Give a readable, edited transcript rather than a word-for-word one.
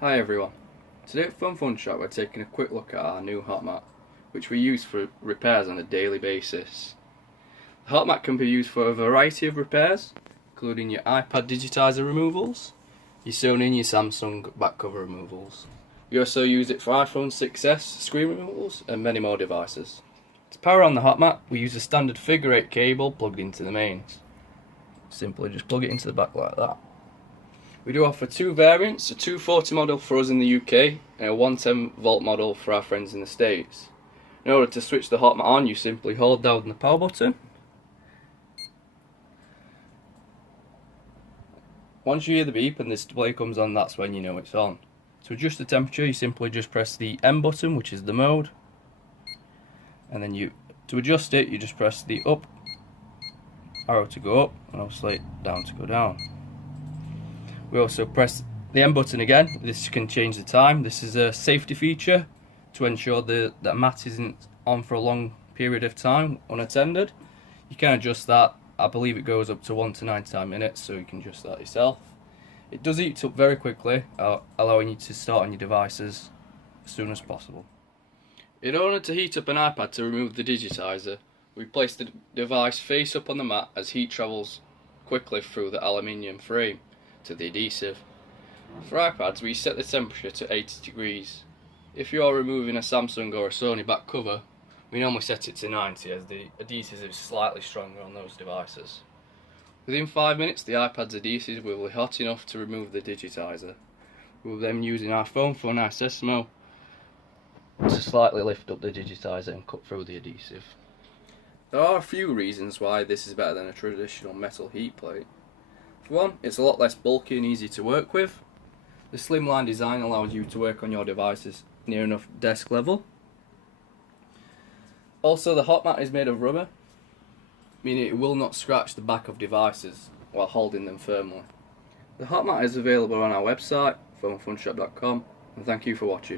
Hi everyone. Today at Fun Shop we're taking a quick look at our new hot mat, which we use for repairs on a daily basis. The hot mat can be used for a variety of repairs, including your iPad digitizer removals, your Sony and your Samsung back cover removals. We also use it for iPhone 6s screen removals and many more devices. To power on the hot mat, we use a standard figure 8 cable plugged into the mains. Simply just plug it into the back like that. We do offer two variants, a 240 model for us in the UK and a 110 volt model for our friends in the States. In order to switch the hot mat on, you simply hold down the power button. Once you hear the beep and the display comes on, that's when you know it's on. To adjust the temperature, you simply just press the M button, which is the mode, and then to adjust it, you just press the up arrow to go up and obviously down to go down. We also press the M button again. This can change the time. This is a safety feature to ensure that mat isn't on for a long period of time unattended. You can adjust that. I believe it goes up to 1 to 99 minutes, so you can adjust that yourself. It does heat up very quickly, allowing you to start on your devices as soon as possible. In order to heat up an iPad to remove the digitizer, we place the device face up on the mat as heat travels quickly through the aluminium frame to the adhesive. For iPads, we set the temperature to 80 degrees. If you are removing a Samsung or a Sony back cover, we normally set it to 90 as the adhesive is slightly stronger on those devices. Within 5 minutes, the iPad's adhesive will be hot enough to remove the digitizer. We will then using our phone for an Isesmo to slightly lift up the digitizer and cut through the adhesive. There are a few reasons why this is better than a traditional metal heat plate. For one, it's a lot less bulky and easy to work with. The slimline design allows you to work on your devices near enough desk level. Also, the hot mat is made of rubber, meaning it will not scratch the back of devices while holding them firmly. The hot mat is available on our website, funshop.com, and thank you for watching.